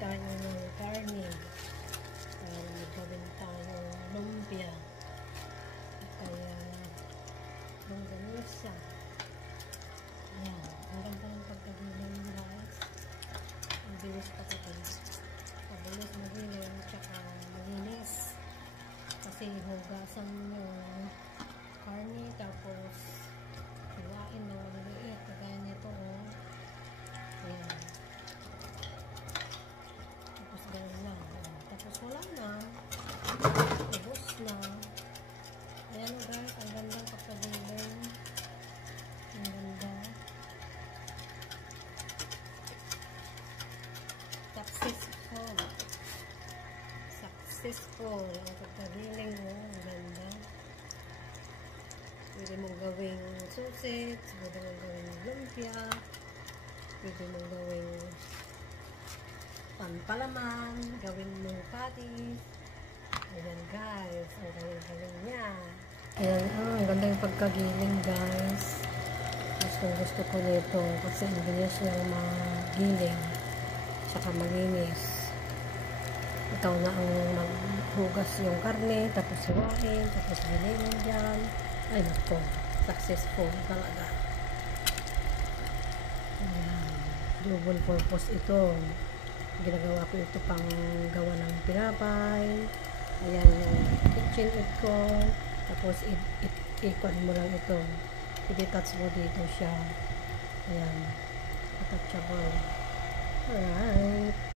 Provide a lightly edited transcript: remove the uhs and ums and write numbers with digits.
tayo ng karne para magawin tayo lumpia. Kaya longganisa. Ayan, ang ganda ng pagkagiling guys. Ang bilis pa ito. Mabilis magiling tsaka malinis. Kasi hugasan yung karne tapos hiwain ng maliliit. Kagaya nito oh. Ayan. Tapos gano'n lang. Tapos wala na. Ubos na. Ayan o guys, ang gandang pagkagiling. Ang ganda. Successful. Successful. Ang pagkagiling mo. Ang ganda. Pwede mong gawing sausage. Pwede mong gawing lumpia. Pwede mong gawing pampalaman. Gawin mong patties. Ayan guys, ang galing-galing niya. Ayan, ang ganda yung pagkagiling guys. Gusto ko nito kasi ang bilis niyang magiling saka malinis. Ikaw na ang maghugas yung karne, tapos hiwain, tapos gilingin dyan. Ay nako, successful talaga. Ayan, double purpose ito. Ginagawa ko ito pang gawa ng pinapay. Ayan yung kitchen it ko. Tapos ikon mo lang ito. I-detach mo dito siya. Ayan. Attachable. Alright.